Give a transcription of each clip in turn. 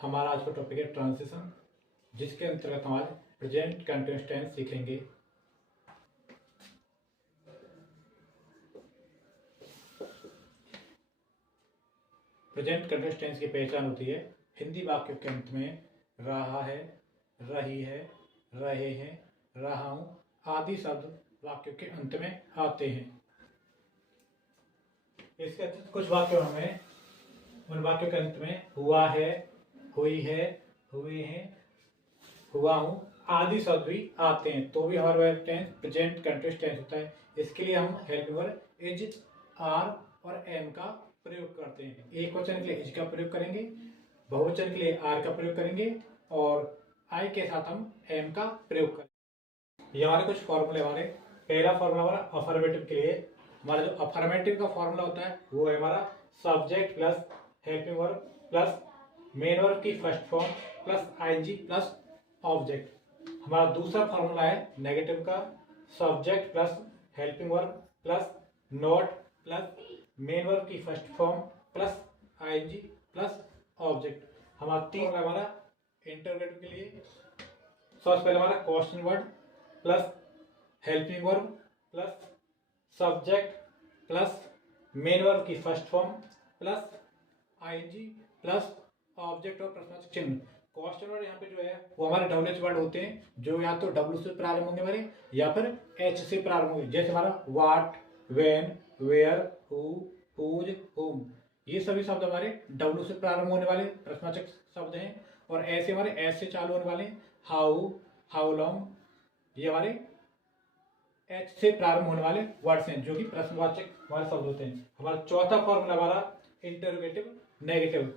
हमारा आज का टॉपिक है ट्रांजिशन, जिसके अंतर्गत हम आज प्रेजेंट कंटिन्यूअस टेंस सीखेंगे। प्रेजेंट कंटिन्यूअस टेंस की पहचान होती है हिंदी वाक्यों के अंत में रहा है, रही है, रहे हैं, रहा हूं आदि शब्द वाक्यों के अंत में आते हैं। इसके अतिरिक्त कुछ वाक्यों में उन वाक्यों के अंत में हुआ है, हुई है, हुए हैं, हुआ हूं आदि शब्द भी आते हैं, तो भी हमारा टेंस प्रेजेंट कंटिन्यूअस टेंस होता है। इसके लिए हम हेल्पिंग वर्ब इज, आर और एम का प्रयोग करते हैं। एक वचन के लिए इज का प्रयोग करेंगे, बहुवचन के लिए आर का प्रयोग करेंगे और आई के साथ हम एम का प्रयोग करेंगे। ये हमारे कुछ फॉर्मूले हमारे। पहला फॉर्मूला हमारा अफर्मेटिव के लिए, हमारा जो अफर्मेटिव का फॉर्मूला होता है वो है हमारा subject plus helping verb plus main verb की first form plus ING plus object. हमारा दूसरा फॉर्मूला है नेगेटिव का, subject plus helping verb plus not plus main verb की first form plus ING plus object. हमारा तीन हमारा इंटरोगेटिव के लिए, सबसे पहले हमारा question word plus helping verb plus subject plus main verb की first form plus ING plus object और प्रश्नवाचक चिन्ह। क्वेश्चन वर्ड यहाँ पे जो है वो हमारे डब्ल्यूएच वर्ड होते हैं, जो या तो डब्ल्यू से प्रारंभ होंगे हमारे या फिर एच से प्रारंभ होंगे। जैसे हमारा वाट, वेन, वेयर, हु, हुज, हुम, ये सभी शब्द हमारे डब्ल्यू से प्रारंभ होने वाले प्रश्नवाचक शब्द हैं। और ऐसे हमारे एस से चालू होने वाले हाउ, हाउ लॉन्ग, ये हमारे एच से प्रारंभ होने वाले वर्ड्स हैं जो कि प्रश्नवाचक हमारे शब्द होते हैं। हमारा चौथा फॉर्मूला हमारा इंटरोगेटिव नेगेटिव।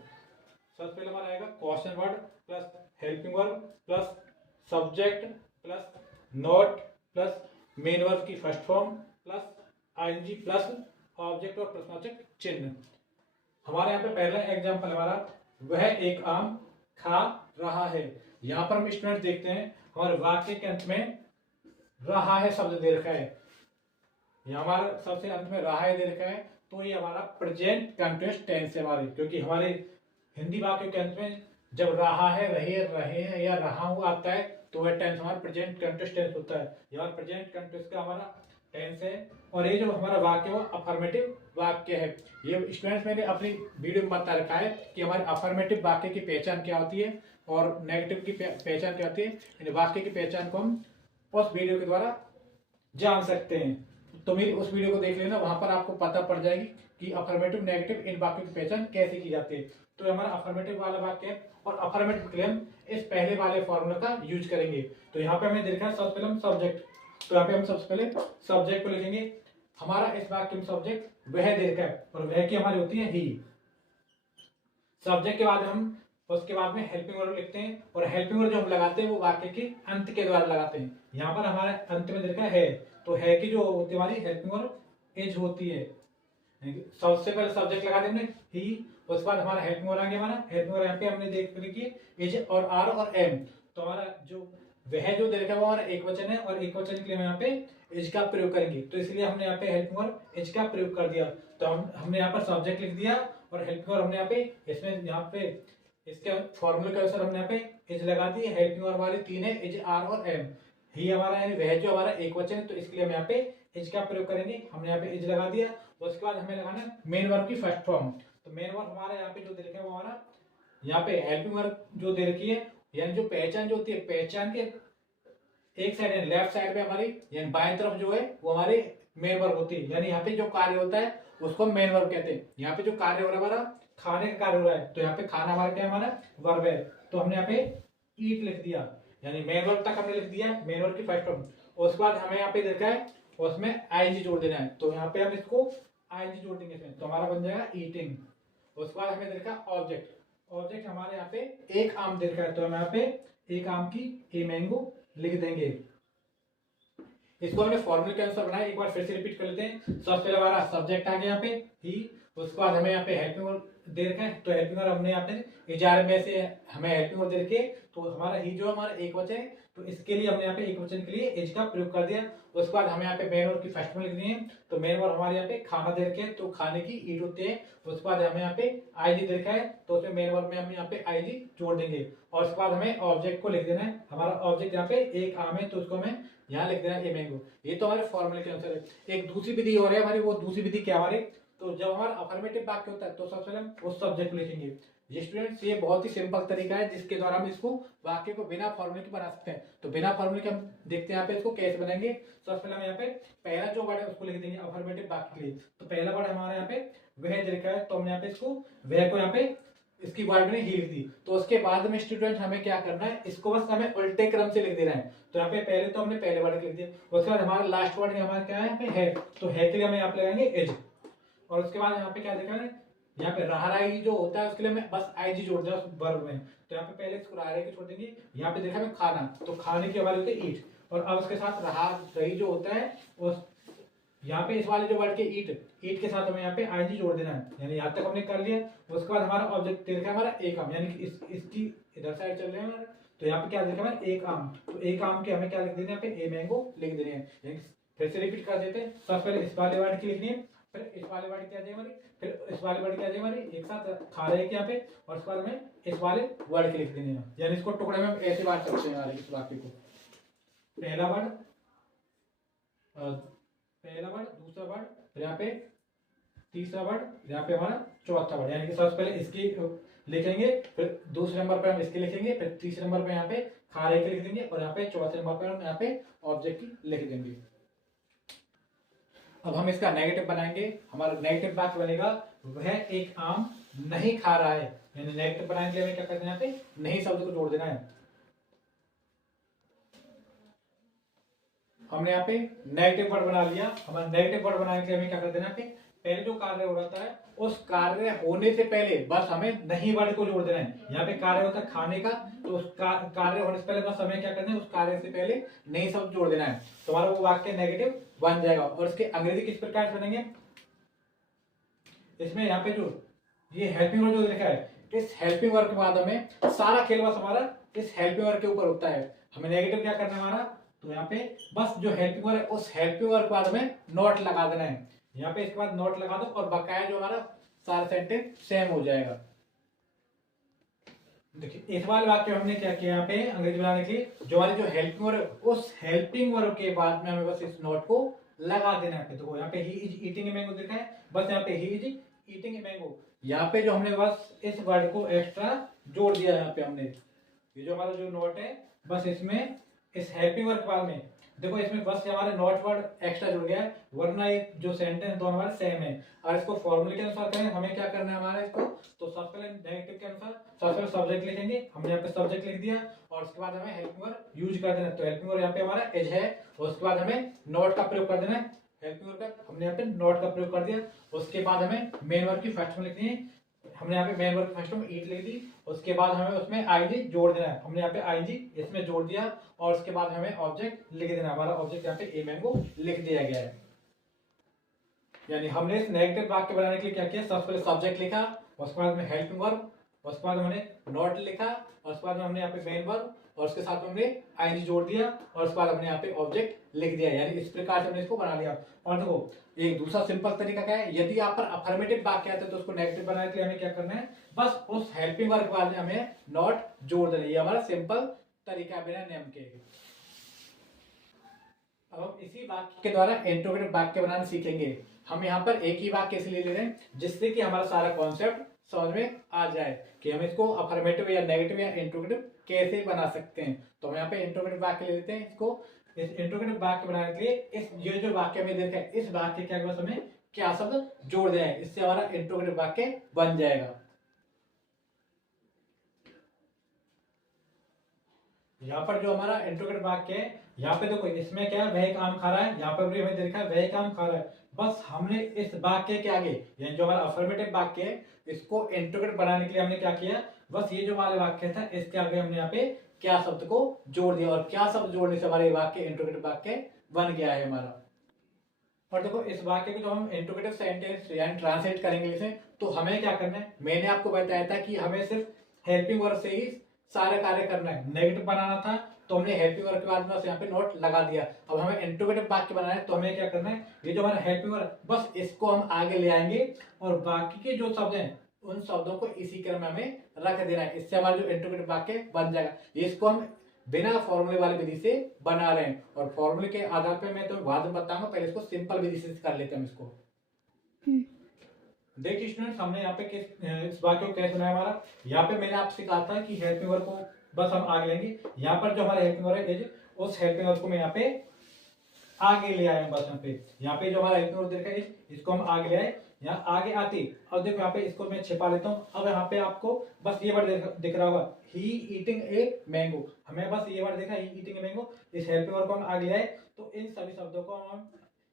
सबसे पहले हमारा आएगा question word plus helping verb plus subject plus not plus main verb की first form plus ING plus object और प्रश्नवाचक चिन्ह। हमारे यहाँ पे पहला एग्जांपल हमारा वह एक आम खा रहा है। यहाँ पर हम स्टूडेंट देखते हैं हमारे वाक्य के अंत में रहा है शब्द दे रखा है, यहाँ हमारा सबसे अंत में रहा है दे रखा है, तो ये हमारा प्रेजेंट कंटिन्यूअस टेंस है हमारे। क्योंकि हमारे हिंदी वाक्यों के अंत में जब रहा है, रहे हैं या रहा हुआ आता है तो वह टेंस हमारा प्रेजेंट कंटिन्यूअस टेंस होता है। यहाँ प्रेजेंट कंटिन्यूअस का हमारा टेंस है। और ये जो हमारा वाक्य वो अफर्मेटिव वाक्य है। ये स्टूडेंट्स मैंने अपनी वीडियो में बता रखा है कि हमारे अफर्मेटिव वाक्य की पहचान क्या होती है और नेगेटिव की पहचान क्या होती है। इन वाक्य की पहचान को हम उस वीडियो के द्वारा जान सकते हैं। तो मेरी उस वीडियो को देख लेना, वहां पर आपको पता पड़ जाएगी कि अफर्मेटिव नेगेटिव इन वाक्यों की पहचान कैसे की जाती है। तो हमारा अफर्मेटिव वाला वाक्य है और अफर्मेटिव के लिए हम इस पहले वाले फॉर्मूला का यूज करेंगे। तो यहाँ पे हमें देखना है सबसे पहले हम सब्जेक्ट, तो यहाँ पे हम सबसे पहले सब्जेक्ट को लिखेंगे। हमारा इस वाक्य में सब्जेक्ट वह दे रखा है और वह की हमारी होती है ही। सब्जेक्ट के बाद हम उसके बाद में हेल्पिंग वर्ब लिखते हैं और हेल्पिंग वर्ब जो हम लगाते हैं वो वाक्य के अंत के द्वारा लगाते हैं। यहाँ पर हमारे अंत में देखा है, तो है की जो होती है हमारी हेल्पिंग वर्ब एज होती है। सबसे पहले सब्जेक्ट लगा दें हमने ही, उसके बाद हमारा हेल्पिंग वर्ब आ गया। हमारा हेल्पिंग वर्ब यहाँ पे हमने देख लिखी एज और आर और एम। तो हमारा जो वह जो दे रखा है वो हमारा एक वचन है और एक वचन के लिए हम यहाँ पे एज का प्रयोग करेंगे, तो इसलिए हमने यहाँ पे हेल्पिंग वर्ब एज का प्रयोग कर दिया। तो हमने यहाँ पर सब्जेक्ट लिख दिया और हेल्पिंग वर्ब हमने यहाँ पे इसमें यहाँ पे इसके फॉर्मूले के अनुसार हमने यहाँ पे एज लगा दी। हेल्पिंग वर्ब वाले तीन है, एज, आर और एम। ही हमारा यानी वह जो हमारा एक वचन है, तो इसके लिए हम यहाँ पे एज का प्रयोग करेंगे। हमने यहाँ पे एज लगा दिया। उसके बाद हमें लगाना मेन वर्ब की फर्स्ट फॉर्म। तो मेन वर्ब हमारा यहाँ पे जो दे रखा है वो हमारा यहाँ पे हेल्पिंग वर्ब जो दे रखी है, यानी जो पहचान जो होती है, पहचान के एक साइड यानी लेफ्ट साइड पे हमारी यानी बाएं तरफ जो है वो हमारी मेन वर्ब होती है। यानी यहाँ पे जो कार्य होता है उसको मेन वर्ब कहते हैं। यहाँ पे जो कार्य हो रहा है हमारा खाने का कार्य हो रहा है, तो यहाँ पे खाना हमारा क्या है, हमारा वर्ब है। तो हमने यहाँ पे ईट लिख दिया, यानी मेन वर्ब तक हमने लिख दिया, मेन वर्ब की फर्स्ट फॉर्म। उसके बाद हमें यहाँ पे देखा है उसमें आईएनजी जोड़ देना है, तो यहाँ पे हम इसको आईएनजी जोड़ देंगे इसमें, तो हमारा बन जाएगा ईटिंग। उसके बाद हमें देखा ऑब्जेक्ट। ऑब्जेक्ट हमारे यहाँ पे एक आम देखा है, तो हम यहाँ पे एक आम की ए मैंगो लिख देंगे। इसको हमने फॉर्मूले के अनुसार बनाया, एक बार फिर से रिपीट कर लेते हैं। सबसे पहले हमारा सब्जेक्ट आ गया यहाँ पे ही, उसके बाद हमें यहाँ पे हेल्पिंग वर्ब दे रखा है, तो हेल्पिंग वर्ब हमने यहाँ पे 11 में से हमें हेल्पिंग वर्ब दे रखी है, तो हमारा ही जो हमारा एक वचन है, तो इसके लिए हमने यहाँ पे एक वचन के लिए इज का प्रयोग कर दिया। उसके बाद हमें यहाँ पे मेन वर्ब की फर्स्ट में लिख दी है, तो मेन वर्ब हमारे यहाँ पे खाना दे रखे हैं, तो खाने की ईट होते हैं। उसके बाद हमें यहाँ पे आईजी दे रखा है, तो उसमें मेन वर्ब में हम यहाँ पे आईजी जोड़ देंगे। और उसके बाद हमें ऑब्जेक्ट को लिख देना है। हमारा ऑब्जेक्ट यहाँ पे एक आम है, तो उसको हमें यहाँ लिख देना है ए मैंगो। ये तो हमारे फॉर्मूले के अनुसार है। एक दूसरी विधि और है हमारी, वो दूसरी विधि क्या हमारी, तो जब हमारा अफर्मेटिव वाक्य होता है तो सबसे पहले हम उस सब्जेक्ट को लिखेंगे। स्टूडेंट्स ये बहुत ही सिंपल तरीका है जिसके द्वारा हम इसको वाक्य को बिना फॉर्मूले के बना सकते हैं। तो बिना फॉर्मूले के हम देखते हैं यहाँ पे इसको कैसे बनाएंगे। सबसे पहले हम यहाँ पे पहला जो वर्ड है उसको लिख देंगे अफर्मेटिव वाक्य के लिए। तो पहला वर्ड हमारा यहाँ पे वह लिखा है, तो हमने यहाँ पे इसको वह को यहाँ पे इसकी वर्ड में ही लिख दी। तो उसके बाद में स्टूडेंट हमें क्या करना है, इसको बस हमें उल्टे क्रम से लिख देना है। तो यहाँ पे पहले तो हमने पहले वर्ड लिख दिया, उसके बाद हमारा लास्ट वर्ड हमारा क्या है यहाँ पे है, तो है के लिए हमें यहाँ पे लगाएंगे एज। और उसके बाद यहाँ पे क्या देखा है, यहाँ पे रहाराई जो होता है उसके लिए मैं बस आईजी जोड़ दिया उस वर्ब में। तो यहाँ पे पहले इसको रहाराई को छोड़ देंगे। यहाँ पे देखा मैं खाना, तो खाने की हमारी होती है ईट, और अब उसके साथ रहा रही जो होता है उस यहाँ पे इस वाले जो वर्ड के ईट के साथ हमें यहाँ पे आईजी जोड़ देना है। यानी यहाँ तक हमने कर लिया। उसके बाद हमारा ऑब्जेक्ट देखा है हमारा एक आम, यानी कि इसकी इधर साइड चल रहे हैं हमारे। तो यहाँ पे क्या देखा है एक आम, तो एक आम के हमें क्या लिख देना है, यहाँ पे ए मैंगो लिख देने हैं। फिर से रिपीट कर देते हैं। सबसे पहले इस वाले वर्ड की लिखनी है, फिर इस वाले वर्ड की आ जाएगी हमारी, फिर इस वाले वर्ड की आ जाएगी हमारी, एक साथ खा रहे हैं यहाँ पे, और उसके बाद में इस वाले वर्ड के लिख देने हैं। यानी इसको टुकड़े में ऐसे बांट सकते हैं हमारे इस वाक्य को। पहला वर्ड, दूसरा वर्ड, फिर यहाँ पे तीसरा वर्ड, यहाँ पे हमारा चौथा वर्ड। यानी कि सबसे पहले इसकी लिखेंगे, फिर दूसरे नंबर पे हम इसके लिखेंगे, फिर तीसरे नंबर पे यहाँ पे खा रहे के लिख देंगे, और यहाँ पे चौथे नंबर पे हम यहाँ पे ऑब्जेक्ट की लिख देंगे। अब हम इसका नेगेटिव बनाएंगे। हमारा नेगेटिव वाक्य बनेगा वह एक आम नहीं खा रहा है। यानी नेगेटिव बनाने के लिए हमें क्या करना है, यहाँ पे नहीं शब्द को जोड़ देना है। हमने यहाँ पे नेगेटिव वर्ड बना लिया। हमारा नेगेटिव वर्ड बनाने के लिए हमें क्या कर देना है, पहले जो कार्य हो रहा है उस कार्य होने से पहले बस हमें नहीं वर्ड को जोड़ देना है। यहाँ पे कार्य होता है खाने का, तो उस कार्य होने से पहले बस हमें क्या करना है, उस कार्य से पहले नहीं शब्द जोड़ देना है। तो हमारा वो वाक्य नेगेटिव बन जाएगा। और इसके अंग्रेजी किस प्रकार से बनेंगे, इसमें यहाँ पे जो ये हेल्पिंग वर्ड जो लिखा है, इस हेल्पिंग वर्ड के बाद हमें सारा खेल बस हमारा इस हेल्पिंग वर्ड के ऊपर होता है। हमें नेगेटिव क्या करना है हमारा, तो यहाँ पे बस जो हेल्पिंग वर्ड है उस हेल्पिंग वर्ड के बाद हमें नोट लगा देना है। यहाँ पे इसके बाद नोट लगा दो, और बकाया जो हमारा सारा सेंटेंस सेम हो जाएगा। देखिए इस वाले वाक्य में हमने क्या किया, यहाँ पे अंग्रेजी बनाने के लिए जो हमारी जो हेल्पिंग वर्ड उस हेल्पिंग वर्ड के बाद में हमें बस इस नोट को लगा देना है। तो यहाँ पे he is eating a mango देखा है, बस यहाँ पे he is eating a mango. यहाँ पे जो हमने बस इस वर्ड को एक्स्ट्रा जोड़ दिया। यहाँ पे हमने ये जो हमारा जो नोट है बस इसमें इस हेल्पिंग वर्ड के बाद में देखो इसमें बस हमारे नॉट वर्ड एक्स्ट्रा जुड़ गया है, वरना ये जो सेंटेंस दोनों हमारे सेम है। और इसको फॉर्मूले के अनुसार करें, हमें क्या करना है हमारा इसको, तो सबसे पहले नेगेटिव के अनुसार सबसे पहले सब्जेक्ट लिखेंगे। हमने यहाँ पे सब्जेक्ट लिख दिया, और उसके बाद हमें हेल्पिंग वर्ड यूज कर देना है। तो हेल्पिंग वर्ड यहाँ पे हमारा एज है, और उसके बाद हमें नॉट का प्रयोग कर देना है। हेल्पिंग वर्ड का हमने यहाँ पे नॉट का प्रयोग कर दिया। उसके बाद हमें मेन वर्ड की फर्स्ट में लिखनी है। हमने यहाँ पे मेन वर्ड फर्स्ट में ईट लिख दी। उसके बाद हमें उसमें आईजी जोड़ देना है। हमने यहाँ पे आईजी इसमें जोड़ दिया, और उसके बाद हमें ऑब्जेक्ट लिख देना है। हमारा ऑब्जेक्ट यहाँ पे ए मैंगो लिख दिया गया है। यानी हमने इस नेगेटिव वाक्य बनाने के लिए क्या किया, सबसे पहले सब्जेक्ट लिखा, उसके बाद में हेल्पिंग वर्ब, उसके बाद हमने नॉट लिखा, और उसके बाद हमने यहाँ पे मेन वर्ब, और उसके साथ हमने आईजी जोड़ दिया, और उसके बाद हमने यहाँ पे ऑब्जेक्ट लिख दिया। यानी इस प्रकार से हमने इसको बना लिया। और देखो एक दूसरा सिंपल तरीका क्या है, यदि आप पर अफर्मेटिव वाक्य आता है तो उसको नेगेटिव बनाने के लिए हमें क्या करना है, बस उस हेल्पिंग वर्ब के बाद में हमें नॉट जोड़ देना है। ये हमारा सिंपल तरीका है बिना नियम के। अब हम इसी वाक्य के द्वारा इंट्रोगेटिव वाक्य बनाना सीखेंगे। हम यहाँ पर एक ही वाक्य इसलिए ले रहे हैं जिससे कि हमारा सारा कॉन्सेप्ट समझ में आ जाए कि हम इसको अफर्मेटिव या नेगेटिव या इंट्रोगेटिव कैसे बना सकते हैं। तो हम यहाँ पे इंट्रोगेटिव वाक्य ले लेते हैं। इसको इस इंट्रोगेटिव वाक्य बनाने के लिए इस ये जो वाक्य में देखा है इस वाक्य के आगे बस हमें क्या शब्द जोड़ देना है, इससे हमारा इंट्रोगेटिव वाक्य बन जाएगा। यहाँ पर जो हमारा इंट्रोगेटिव वाक्य है, यहाँ पे देखो इसमें क्या है, वह एक आम खा रहा है। यहाँ पर भी हमें देखा है वह एक आम खा रहा है। बस हमने इस वाक्य के आगे यानी जो हमारा अफर्मेटिव वाक्य है इसको इंट्रोगेटिव बनाने के लिए हमने क्या किया, बस ये जो वाले वाक्य था इसके आगे हमने यहाँ पे क्या शब्द को जोड़ दिया, और क्या शब्द जोड़ने से हमारे वाक्य इंट्रोगेटिव वाक्य बन गया है हमारा। और देखो इस वाक्य को जो हम इंट्रोगेटिव सेंटेंस यानी ट्रांसलेट करेंगे इसे, तो हमें क्या करना है, मैंने आपको बताया था कि हमें सिर्फ हेल्पिंग वर्ब से ही सारे कार्य करना है। नेगेटिव बनाना था तो हमने हेल्पिंग वर्ब के बाद बस यहाँ पे नोट लगा दिया। अब हमें इंट्रोगेटिव वाक्य बनाना है, तो हमें क्या करना है, ये जो हमारा हेल्पिंग वर्ब बस इसको हम आगे ले आएंगे और बाकी के जो शब्द हैं उन शब्दों को इसी क्रम में हमें रख देना है। इससे हमारा जो इंट्रोगेटिव वाक्य बन जाएगा। इसको हम बिना फॉर्मूले वाली विधि से बना रहे हैं, और फॉर्मूले के आधार पर मैं तो बाद में बताऊंगा, पहले इसको सिंपल विधि से कर लेते हैं हम इसको। देखिए स्टूडेंट्स, हमने यहाँ पे इस वाक्य को कैसे बनाया हमारा। यहाँ पे मैंने आपसे कहा था कि हेल्पिंग वर्ब को बस हम आगे लेंगे। यहाँ पर जो हमारा हेल्पिंग वर्ब है उस हेल्पिंग वर्ब को मैं यहाँ पे आगे ले आया बस। यहाँ पे जो हमारा हेल्पिंग वर्ब देखा है इसको हम आगे ले आए। यहाँ आगे आती, अब देखो यहाँ पे इसको मैं छिपा लेता हूँ। अब यहाँ पे आपको बस ये वर्ड दिख रहा होगा, ही ईटिंग ए मैंगो। हमें बस ये वर्ड देखा, ही ईटिंग ए मैंगो। इस हेल्पिंग वर्ब को हम आगे ले आए, तो इन सभी शब्दों को हम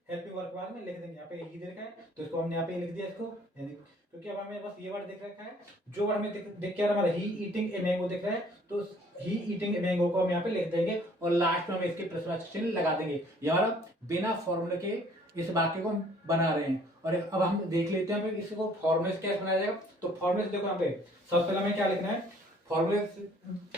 हेल्पिंग वर्ब के बाद में लिख देंगे। यहाँ पे ही देखा है तो इसको हमने यहाँ पे लिख दिया इसको, यानी क्योंकि अब हमें बस ये वर्ड दिख रखा है। जो वर्ड हमें दिख के हमारा ही ईटिंग ए मैंगो दिख रहा है, तो ही ईटिंग ए मैंगो को हम यहाँ पे लिख देंगे और लास्ट में हम इसके प्रश्नवाचक चिन्ह लगा देंगे। ये हमारा बिना फॉर्मूले के इस वाक्य को हम बना रहे हैं। और अब हम देख लेते हैं इसको फॉर्मूले से कैसे बनाया जाएगा। तो फॉर्मूले से देखो यहाँ पे सबसे पहले हमें क्या लिखना है, फॉर्मूले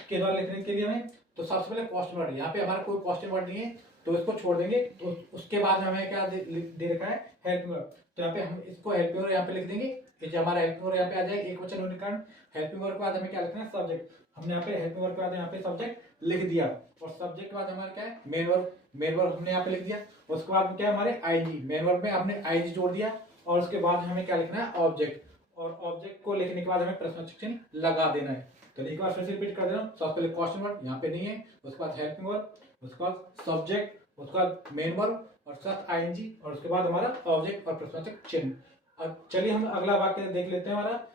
के द्वारा लिखने के लिए हमें, तो सबसे पहले क्वेश्चन वर्ड, यहाँ पे हमारा कोई क्वेश्चन वर्ड नहीं है तो इसको छोड़ देंगे। तो उसके बाद हमें क्या दे रखा है, हेल्पिंग वर्ब। तो यहाँ पे हम इसको हेल्पिंग वर्ब यहाँ पे लिख देंगे। ये हमारा हेल्पिंग वर्ब यहाँ पे आ जाएगा एक वचन होने के कारण। हेल्पिंग वर्ब के बाद हमें क्या लिखना है, सब्जेक्ट। हमने यहाँ पे हेल्पिंग वर्ब के बाद यहाँ पे सब्जेक्ट लिख दिया, और सब्जेक्ट के बाद हमारा क्या है, मेन वर्ब। मेन वर्ब हमने यहाँ पे लिख दिया। उसके बाद क्या है हमारे आईजी, मेन वर्ब में हमने आईजी जोड़ दिया। और उसके बाद हमें क्या लिखना है, ऑब्जेक्ट। और ऑब्जेक्ट को लिखने के बाद हमें प्रश्नवाचक चिन्ह लगा देना है। तो एक बार फिर से रिपीट कर दे रहा हूँ। सबसे पहले क्वेश्चन वर्ड यहाँ पे नहीं है, उसके बाद हेल्पिंग वर्ब, उसके बाद सब्जेक्ट, उसके बाद मेन वर्ब, और उसके बाद आईएनजी, और उसके बाद हमारा ऑब्जेक्ट और प्रश्नवाचक चिन्ह। अब चलिए हम अगला वाक्य देख लेते हैं, हमारा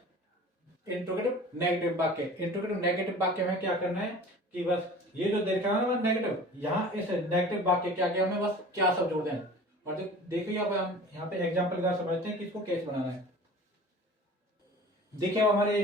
इंट्रोगेटिव नेगेटिव वाक्य। इंट्रोगेटिव नेगेटिव वाक्य में क्या करना है कि बस ये जो देखा है ना नेगेटिव, यहाँ इस नेगेटिव वाक्य क्या क्या हमें बस क्या सब जोड़ दें। और देखिए अब हम यहाँ पे एग्जाम्पल के द्वारा समझते हैं कि इसको कैसे बनाना है। देखिए अब हमारे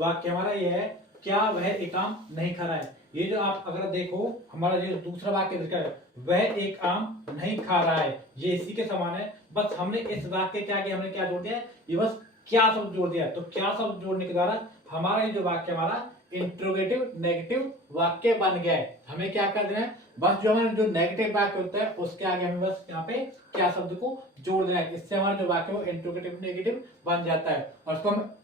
वाक्य हमारा ये है, क्या वह एक आम नहीं खा रहा है। ये जो आप अगर देखो हमारा जो दूसरा वाक्य लिखा है, वह एक आम नहीं खा रहा है, ये इसी के समान है। बस हमने इस वाक्य क्या किया, हमने क्या जोड़ दिया है, ये बस क्या शब्द जोड़ दिया है। तो क्या शब्द जोड़ने के द्वारा हमारा ये जो वाक्य हमारा इंट्रोगेटिव नेगेटिव वाक्य बन गया है। हमें क्या कर देना है, बस जो हमारा जो नेगेटिव वाक्य होता है उसके आगे हमें बस यहाँ पे क्या शब्द को जोड़ देना है। इससे हमारा जो वाक्य वो इंट्रोगेटिव नेगेटिव बन जाता है। और उसको हम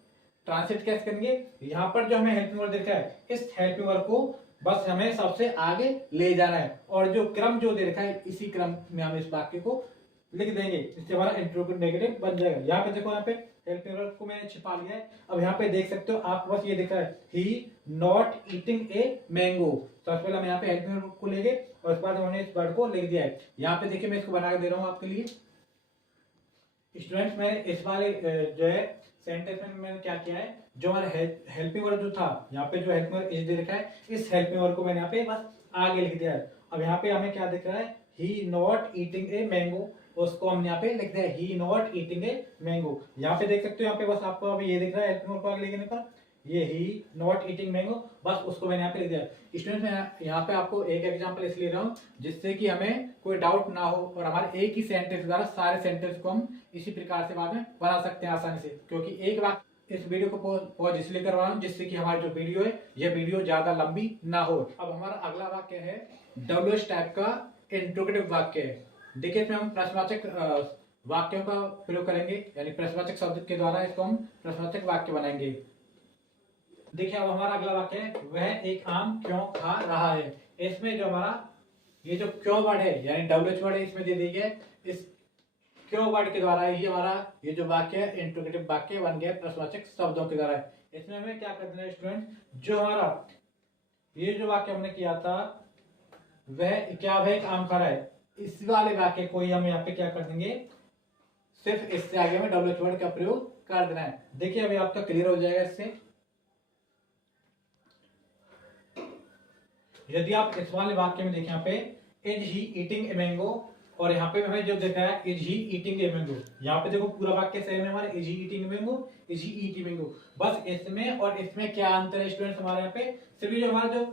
ट्रांसलेट कैसे करेंगे, यहाँ पर जो हमें हेल्पिंग वर्ब देखा है, इस हेल्पिंग वर्ब को बस हमें सबसे आगे ले जाना है, और जो क्रम जो दे रखा है इसी क्रम में हम इस वाक्य को लिख देंगे। इससे हमारा इंट्रोगेटिव नेगेटिव बन जाएगा। यहाँ पे देखो, यहाँ पे हेल्पिंग वर्ब को मैंने छिपा लिया है। अब यहाँ पे देख सकते हो आप, बस ये दिख रहा है, ही नॉट ईटिंग ए मैंगो। सबसे पहले हम यहाँ पे हेल्पिंग वर्ब को लेंगे और उसके बाद हमने इस वर्ड को लिख दिया है। यहाँ पे देखिए मैं इसको बना के दे रहा हूँ आपके लिए। स्टूडेंट्स, मैंने इस वाले जो है सेंटेंस में मैंने क्या किया है, जो हमारा हेल्पिंग वर्ब जो था, यहाँ पे जो हेल्पिंग वर्ब इस दे रखा है, इस हेल्पिंग वर्ब को मैंने यहाँ पे बस आगे लिख दिया है। अब यहाँ पे हमें क्या दिख रहा है, ही नॉट ईटिंग ए मैंगो, उसको हमने यहाँ पे लिख दिया है, ही नॉट ईटिंग ए मैंगो। यहाँ पे देख सकते हो, यहाँ पे बस आपको अभी ये दिख रहा है हेल्पिंग वर्ब को आगे लिखने का, ये ही नॉट ईटिंग मैंगो, बस उसको मैंने यहाँ पे लिख दिया। स्टूडेंट्स, मैं यहाँ पे आपको एक एग्जांपल इसलिए रहा हूँ जिससे कि हमें कोई डाउट ना हो, और हमारे एक ही सेंटेंस द्वारा सारे सेंटेंस को हम इसी प्रकार से बाद में बना सकते हैं आसानी से। क्योंकि एक बार इस वीडियो को पॉज इसलिए करवा रहा हूँ जिससे कि हमारी जो वीडियो है यह वीडियो ज्यादा लंबी ना हो। अब हमारा अगला वाक्य है डब्ल्यूएच टाइप का इंट्रोगेटिव वाक्य है। देखिए इसमें हम प्रश्नवाचक वाक्यों का प्रयोग करेंगे, यानी प्रश्नवाचक शब्द के द्वारा इसको हम प्रश्नवाचक वाक्य बनाएंगे। देखिए अब हमारा अगला वाक्य है, वह एक आम क्यों खा रहा है। इसमें जो हमारा ये जो क्यों वर्ड है, यानी डब्ल्यूएच वर्ड है, इसमें दे दी है। इस क्यों वर्ड के द्वारा ही हमारा ये जो वाक्य है इंट्रोगेटिव वाक्य बन गया प्रश्नवाचक शब्दों के द्वारा। इसमें हमें क्या कर देना है स्टूडेंट, जो हमारा ये जो वाक्य हमने किया था, वह एक आम खा रहा है, इस वाले वाक्य को ही हम यहाँ पे क्या कर देंगे, सिर्फ इससे आगे हमें डब्ल्यूएच वर्ड का प्रयोग कर देना है। देखिए अभी आपका क्लियर हो जाएगा इससे। यदि आप इस वाले वाक्य में देखें, यहाँ पे is he eating a mango, और यहाँ पे हमें जो देखा है is he eating a mango, यहाँ पे देखो पूरा वाक्य सेम है हमारे, is he eating mango, is he eating mango. बस इसमें और इसमें क्या अंतर है स्टूडेंट्स, हमारे यहाँ पे सिर्फ जो हमारा जो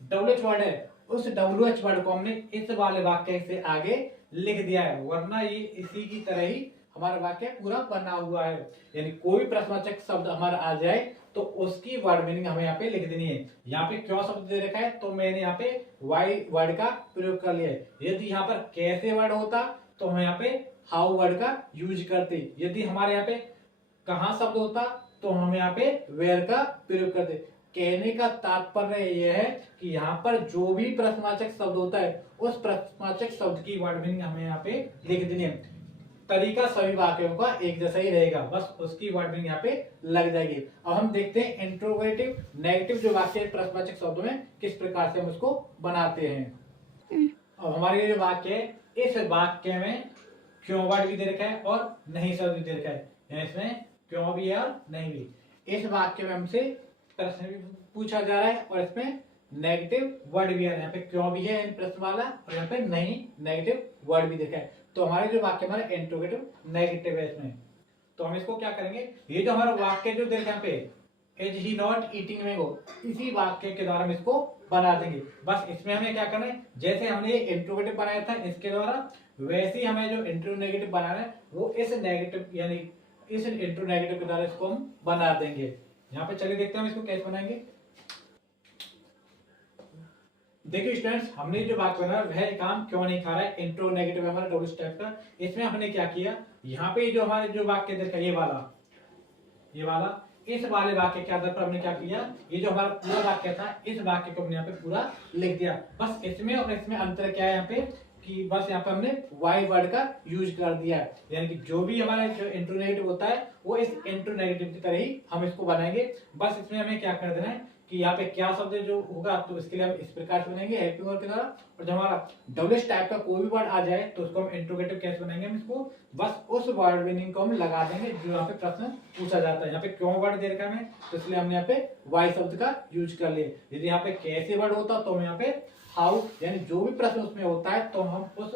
डब्ल्यूएच वर्ड है, उस डब्ल्यूएच वर्ड को हमने इस वाले वाक्य से आगे लिख दिया है, वरना ये इसी की तरह ही हमारा वाक्य पूरा बना हुआ है। यानी कोई भी प्रश्नवाचक शब्द हमारा आ जाए तो उसकी वर्ड मीनिंग हमें यहाँ पे लिख देनी है। यहाँ पे क्यों शब्द दे रखा है तो मैंने यहाँ पे वाई वर्ड का प्रयोग कर लिया है। यदि यहाँ पर कैसे वर्ड होता तो हम यहाँ पे हाउ वर्ड का यूज करते। यदि हमारे यहाँ पे कहाँ शब्द होता तो हम यहाँ पे वेयर का प्रयोग करते। कहने का तात्पर्य यह है कि यहाँ पर जो भी प्रश्नवाचक शब्द होता है उस प्रश्नवाचक शब्द की वर्ड मीनिंग हमें यहाँ पे लिख देनी है। तरीका सभी वाक्यों का एक जैसा ही रहेगा, बस उसकी वर्ड मीनिंग यहाँ पे लग जाएगी। अब हम देखते हैं इंट्रोगेटिव नेगेटिव जो वाक्य प्रश्नवाचक शब्दों में किस प्रकार से हम उसको बनाते हैं। अब हमारे जो वाक्य है इस वाक्य में क्यों वर्ड भी दे रखा है और नहीं शब्द भी दे रखा है। इसमें क्यों भी है और नहीं भी। इस वाक्य में हमसे प्रश्न भी पूछा जा रहा है और इसमें नेगेटिव वर्ड भी है। यहाँ पे क्यों भी है प्रश्न वाला और यहाँ पे नहीं नेगेटिव वर्ड भी देखा है। तो हमारे जो वाक्य हमारा इंट्रोगेटिव नेगेटिव है इसमें। तो हम इसको क्या करेंगे, ये जो हमारा वाक्य जो देखा यहाँ पे is he not eating mango, इसी वाक्य के द्वारा हम इसको बना देंगे। बस इसमें हमें क्या करना है, जैसे हमने इंट्रोगेटिव बनाया था इसके द्वारा वैसे ही हमें जो इंट्रोनेगेटिव बनाना है वो इस नेगेटिव यानी इस इंट्रोनेगेटिव के द्वारा इसको हम बना देंगे। यहाँ पे चलिए देखते हैं हम इसको कैसे बनाएंगे। देखिए स्टूडेंट्स, हमने जो बात बना वह काम क्यों नहीं खा रहा है, इंट्रो नेगेटिव हमारा डबल स्टेप का। इसमें हमने क्या किया, यहाँ पे जो हमारे जो वाक्य देखा ये वाला इस वाले वाक्य के आधार पर हमने क्या किया, ये जो हमारा पूरा वाक्य था इस वाक्य को हमने यहाँ पे पूरा लिख दिया। बस इसमें और इसमें अंतर क्या है यहाँ पे कि बस यहाँ पे हमने वाई वर्ड का यूज कर दिया है। यानी कि जो भी हमारा जो इंट्रोनेगेटिव होता है वो इस इंट्रोनेगेटिव की तरह ही हम इसको बनाएंगे। बस इसमें हमें क्या कर देना है कि यहाँ पे क्या शब्द जो होगा तो इसके लिए हम इस प्रकार से बनाएंगे हेल्पिंग वर्ड के द्वारा। और जब हमारा डबलिश टाइप का कोई भी वर्ड आ जाए तो उसको हम इंट्रोगेटिव कैसे बनाएंगे, हम इसको बस उस वर्ड मीनिंग को हम लगा देंगे जो यहाँ पे प्रश्न पूछा जाता है। यहाँ पे क्यों वर्ड दे रखा है तो इसलिए हमने यहाँ पे वाई शब्द का यूज कर लिया। यदि यहाँ पे कैसे वर्ड होता तो हम यहाँ पे हाउ यानी जो भी प्रश्न उसमें होता है तो हम उस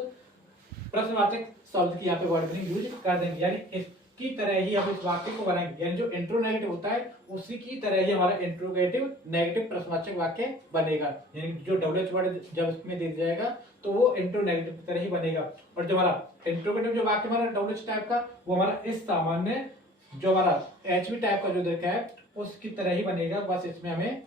प्रश्नवाचक शब्द की यहाँ पे वर्ड मीनिंग यूज कर देंगे। यानी इसकी तरह ही हम इस वाक्य को बनाएंगे। यानी जो इंट्रोनेगेटिव होता है उसी की तरह ही हमारा इंट्रोगेटिव नेगेटिव प्रश्नवाचक वाक्य बनेगा। यानी जो डबल वर्ड जब इसमें दे दिया जाएगा तो वो इंट्रोनेगेटिव की तरह ही बनेगा। और जो हमारा इंट्रोगेटिव जो वाक्य हमारा डबल टाइप का वो हमारा इस सामान्य जो हमारा एचवी टाइप का जो देखा है उसकी तरह ही बनेगा। बस इसमें हमें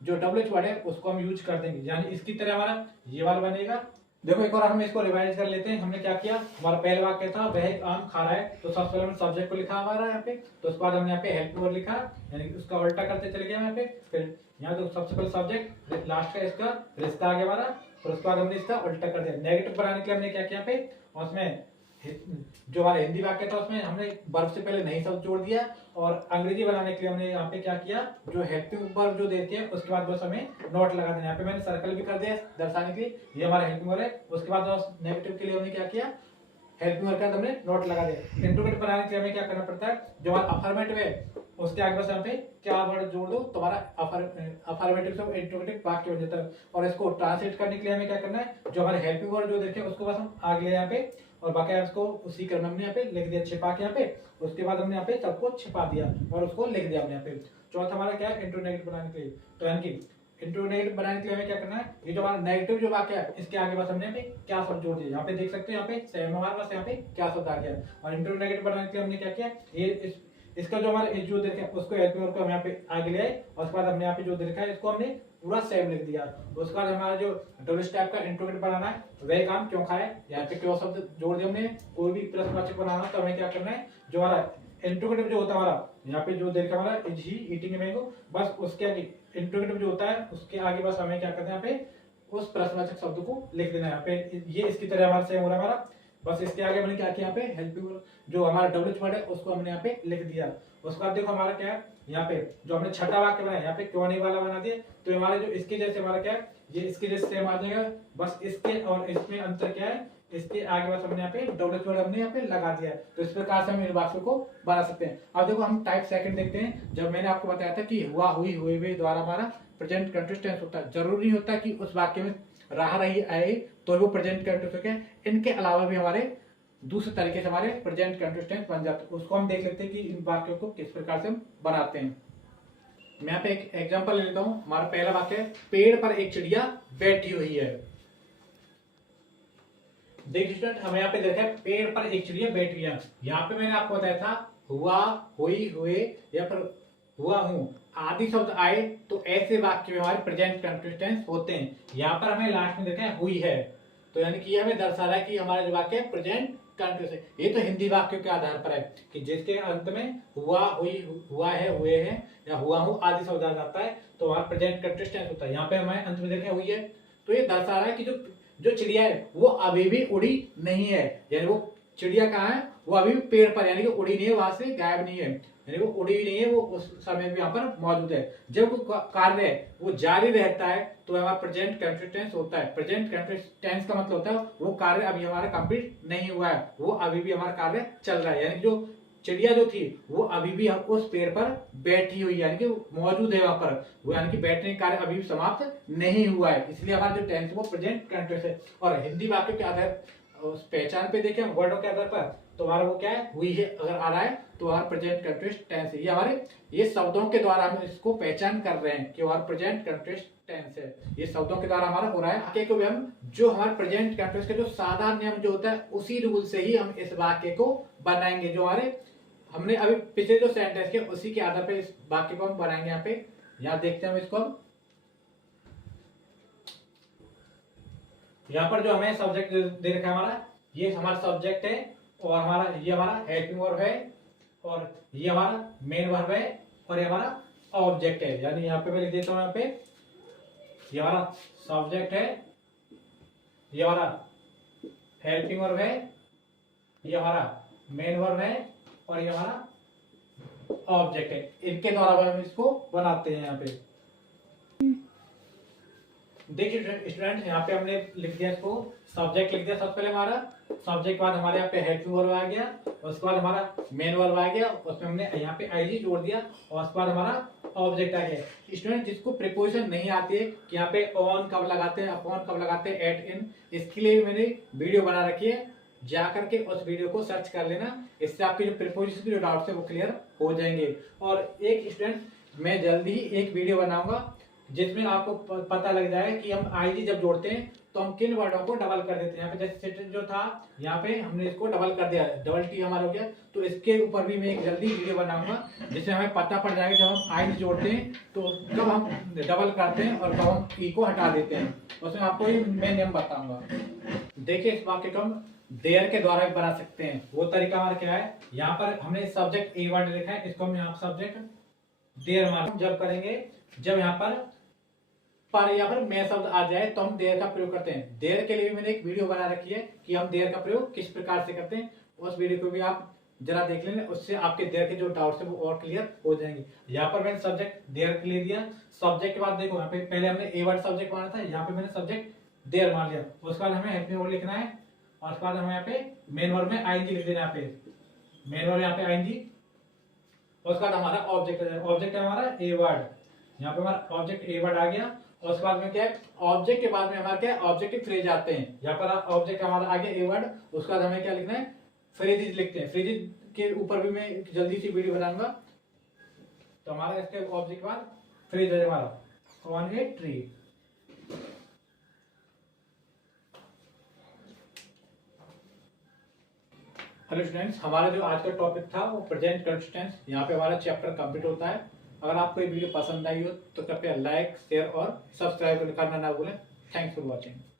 जो डबल वर्ड है उसको हम यूज कर देंगे। यानी इसकी तरह हमारा ये वाला बनेगा। देखो एक बार हम इसको रिवाइज कर लेते हैं। हमने क्या किया, हमारा पहला वाक्य था वह एक आम खा रहा है, तो सबसे पहले हमने सब्जेक्ट को लिखा हमारा यहाँ पे, तो उसके बाद हमने यहाँ पे हेल्प वर्ड लिखा यानी उसका उल्टा करते चले गए यहाँ पे। फिर यहाँ तो सबसे पहले सब्जेक्ट लास्ट का इसका रिश्ता आ गया हमारा, और उसके बाद हमने इसका उल्टा कर दिया। नेगेटिव बनाने के लिए हमने क्या किया पे, और उसमें जो हमारा हिंदी वाक्य था उसमें हमने वर्ब से पहले नहीं शब्द जोड़ दिया, और अंग्रेजी बनाने के लिए हमने यहाँ पे क्या किया, जो हेल्पिंग वर्ब जो देते हैं उसके बाद बस हमें नोट लगा देना। यहाँ पे मैंने सर्कल भी कर दिया दर्शाने के लिए, ये हमारा हेल्पिंग वर्ब है। उसके बाद नेगेटिव के लिए हमने क्या किया, हेल्पिंग वर्ब का हमने नोट लगा दिया। इंट्रोगेटिव बनाने के लिए हमें क्या करना पड़ता है, जो हमारा अफर्मेटिव है उसके आगे बस यहाँ पे क्या वर्ड जोड़ दो तो हमारा अफर्मेटिव से इंट्रोगेटिव वाक्य बन जाता है। और इसको ट्रांसलेट करने के लिए हमें क्या करना है, जो हमारे हेल्पिंग वर्ड जो देखे उसको बस हम आगे ले यहाँ पे, और बाकी उसको उसी क्रम में हमने यहाँ पे लिख दिया छिपा के यहाँ पे। उसके बाद हमने यहाँ पे सबको छिपा दिया और उसको लिख दिया हमने यहाँ पे। चौथा हमारा क्या है, इंट्रोनेगेटिव बनाने के लिए, तो यानी कि इंट्रोनेगेटिव बनाने के लिए हमें क्या करना है, ये जो हमारा नेगेटिव जो वाक्य है इसके आगे बस हमने यहाँ पे क्या शब्द जोड़ दिया। यहाँ पे देख सकते हैं यहाँ पे सेम हमारे पास यहाँ पे क्या शब्द आ गया। और इंट्रोनेगेटिव बनाने के लिए हमने क्या किया, ये इसका जो हमारा जो देखा उसको हेल्पिंग वर्ब को हम यहाँ पे आगे ले आए, और उसके बाद हमने यहाँ पे जो देखा है इसको हमने पूरा सेम लिख दिया। उसके बाद हमारा जो डबल टाइप का इंट्रोगेटिव बनाना है वही काम क्यों खाए, यहाँ पे क्यों शब्द जोड़ दिया हमने। कोई भी प्रश्नवाचक बनाना तो हमें क्या करना है, जो हमारा इंट्रोगेटिव जो होता है हमारा यहाँ पे जो देखा हमारा इज ही ईटिंग मैंगो, बस उसके आगे इंट्रोगेटिव जो होता है उसके आगे बस हमें क्या करना है, यहाँ पे उस प्रश्नवाचक शब्द को लिख देना है। यहाँ पे ये इसकी तरह हमारा सेम हो रहा है हमारा। बस इसके आगे हमने क्या किया, यहाँ पे हेल्पिंग जो हमारा डबल वर्ड है उसको हमने यहाँ पे लिख दिया। उसके बाद देखो हमारा क्या है, यहाँ पे जो हमने छठा वाक्य बनाया यहाँ पे क्यों नहीं वाला बना दिया, तो हमारे जो इसके जैसे हमारा क्या है, ये इसके जैसे सेम आ जाएगा। बस इसके और इसमें अंतर क्या है, इसके आगे बस हमने यहाँ पे डबल वर्ड हमने यहाँ पे लगा दिया। तो इस प्रकार से हम इन वाक्यों को बना सकते हैं। अब देखो हम टाइप सेकंड देखते हैं। जब मैंने आपको बताया था कि हुआ, हुई, हुए, हुए द्वारा हमारा प्रेजेंट कंटीन्यूअस टेंस होता है। जरूरी होता कि उस वाक्य में रहा, रही, आए तो वो प्रेजेंट कंटीन्यूअस हो गया। इनके अलावा भी हमारे दूसरे तरीके से हमारे प्रेजेंट कंटीन्यूअस टेंस बन जाते हैं। उसको हम देख लेते हैं कि इन वाक्यों को किस प्रकार से हम बनाते हैं। मैं यहाँ पे एक एग्जांपल ले लेता हूँ। हमारा पहला वाक्य है, पेड़ पर एक चिड़िया बैठी हुई है। देखिए स्टूडेंट, हमें यहाँ पे देखा है पेड़ पर एक चिड़िया बैठ गया। यहाँ पे मैंने आपको बताया था हुआ, हुई, हुए या फिर हुआ हूँ आदि शब्द आए तो ऐसे वाक्य में हमारे प्रेजेंट कंटिन्यूअस टेंस होते हैं। यहाँ पर हमें लास्ट में देखा है हुई है, तो यानी कि हमें दर्शा रहा है कि हमारा जो वाक्य है प्रेजेंट कंटिन्यूअस है। ये तो हिंदी वाक्यों के आधार पर है कि जिसके अंत में हुआ, हुई, हुआ है, हुए हैं या हुआ हूँ आदि शब्द आ जाता है तो वहां प्रेजेंट कंटिन्यूअस टेंस होता है। यहाँ पे हमें अंत में देखा हुई है, तो ये दर्शा रहा है कि जो चिड़िया है वो अभी भी उड़ी नहीं है, यानी वो चिड़िया कहाँ है, वो अभी भी पेड़ पर, यानी कि उड़ी नहीं है, वहां से गायब नहीं है, यानी वो उड़ी भी नहीं है, वो उस समय भी यहाँ पर मौजूद है। जब वो कार्य है वो जारी रहता है तो हमारा प्रेजेंट कंटिन्यूअस टेंस होता है। प्रेजेंट कंटिन्यूअस टेंस का मतलब होता है वो कार्य अभी हमारा कंप्लीट नहीं हुआ है, वो अभी भी हमारा कार्य चल रहा है, यानी जो चिड़िया जो थी वो अभी भी उस पेड़ पर बैठी हुई है, यानी कि मौजूद है वहां पर, वो यानी कि बैठने का कार्य अभी भी समाप्त नहीं हुआ है, इसलिए हमारा जो टेंस वो प्रेजेंट कंटिन्यूअस है। और हिंदी वाक्यों के आधार उस पहचान पे देखें वर्डों के आधार पर तो हमारा वो क्या है, हुई है अगर आ रहा है तो हमारा प्रेजेंट कंटिन्यूअस टेंस है। ये हमारे ये शब्दों के द्वारा हम इसको पहचान कर रहे हैं कि हमारा प्रेजेंट कंटिन्यूअस टेंस है, ये शब्दों के द्वारा हमारा हो रहा है। आगे को भी हम जो हमारे प्रेजेंट कंटिन्यूअस का जो साधारण नियम जो होता है उसी रूल से ही हम इस वाक्य को बनाएंगे, जो हमारे हमने अभी पिछले जो सेंटेंस के उसी के आधार पर इस वाक्य को हम बनाएंगे। यहाँ पे यहाँ देखते हैं हम इसको, यहाँ पर जो हमें सब्जेक्ट दे रखा है हमारा, ये हमारा सब्जेक्ट है और हमारा ये हमारा हेल्पिंग वर्ब है और ये हमारा मेन वर्ब है और ये हमारा ऑब्जेक्ट है। यानी यहाँ पे मैं लिख देता हूँ, यहाँ पे ये हमारा सब्जेक्ट है, ये हमारा हेल्पिंग वर्ब है, ये हमारा मेन वर्ब है और ये हमारा ऑब्जेक्ट है। इनके द्वारा हम इसको बनाते हैं। यहाँ पे देखिए स्टूडेंट, यहाँ पे हमने लिख दिया इसको, सब्जेक्ट लिख दिया सबसे पहले हमारा, सब्जेक्ट बाद हमारे यहाँ पे हेल्पिंग वर्ब आ गया, उसके बाद हमारा मेन वर्ब आ गया, उसमें हमने यहाँ पे आईजी जोड़ दिया और उसके बाद हमारा ऑब्जेक्ट आ गया। स्टूडेंट जिसको प्रीपोजिशन नहीं आती है कि यहाँ पे ऑन कब लगाते हैं, अपॉन कब लगाते हैं, एट, इन, इसके लिए भी मैंने वीडियो बना रखी है, जा करके उस वीडियो को सर्च कर लेना, इससे आपके जो प्रीपोजिशन के जो डाउट्स है वो क्लियर हो जाएंगे। और एक स्टूडेंट मैं जल्दी ही एक वीडियो बनाऊंगा जिसमें आपको पता लग जाएगा कि हम आईजी जब जोड़ते हैं तो हम किन वर्डों को डबल कर देते हैं। यहाँ पे जैसे सिटिजन जो था यहाँ पे हमने इसको डबल कर दिया, डबल टी हमारा हो गया, तो इसके ऊपर भी मैं एक जल्दी वीडियो बनाऊंगा जिससे हमें पता पड़ जाएगा जब हम आईजी जोड़ते हैं तो कब हम डबल करते हैं और कब हम ई को हटा देते हैं, उसमें आपको मैं नियम बताऊंगा। देखिए इस वाक्य को हम देयर के द्वारा भी बना सकते हैं। वो तरीका हमारा क्या है, यहाँ पर हमने सब्जेक्ट ए वर्ड लिखा है, इसको हम यहाँ सब्जेक्ट देयर मान जब करेंगे जब यहाँ पर या फिर मैं शब्द आ जाए तो हम देयर का प्रयोग करते हैं। देयर के लिए भी मैंने एक वीडियो बना रखी है कि हम देयर का प्रयोग किस प्रकार से करते हैं, उस वीडियो को भी आप जरा देख लेंगे, उससे आपके देयर के जो डाउट्स है वो और क्लियर हो जाएंगे। यहाँ पर मैंने सब्जेक्ट देयर के लिए दिया, सब्जेक्ट के बाद देखो यहाँ पे पहले हमने ए वर्ड सब्जेक्ट माना था, यहाँ पे मैंने सब्जेक्ट देयर मान लिया, उसके बाद हमें हेल्पिंग वर्ब लिखना है और उसके बाद हमें यहाँ पे मेन वर्ब में आईएनजी लिख देना, यहाँ पे मेन वर्ब यहाँ पे आईएनजी, उसके बाद हमारा ऑब्जेक्ट है हमारा ए वर्ड, यहाँ पे हमारा ऑब्जेक्ट ए वर्ड आ गया। और उसके बाद में क्या है, ऑब्जेक्ट के बाद में हमारा क्या है ऑब्जेक्टिव फ्रेज आते हैं। यहाँ पर ऑब्जेक्ट हमारा आगे ए वर्ड, उसके बाद हमें क्या लिखना है फ्रेजेस लिखते हैं। फ्रेजेस के ऊपर भी मैं जल्दी सी वीडियो बनाऊंगा। तो हमारा इसके ऑब्जेक्ट के बाद फ्रेज है हमारा on a tree. Hello students, हमारा जो आज का टॉपिक था वो प्रेजेंट कंटिन्यूअस टेंस, यहाँ पे हमारा चैप्टर कंप्लीट होता है। अगर आपको ये वीडियो पसंद आई हो तो कृपया लाइक, शेयर और सब्सक्राइब करना ना भूलें। Thanks for watching.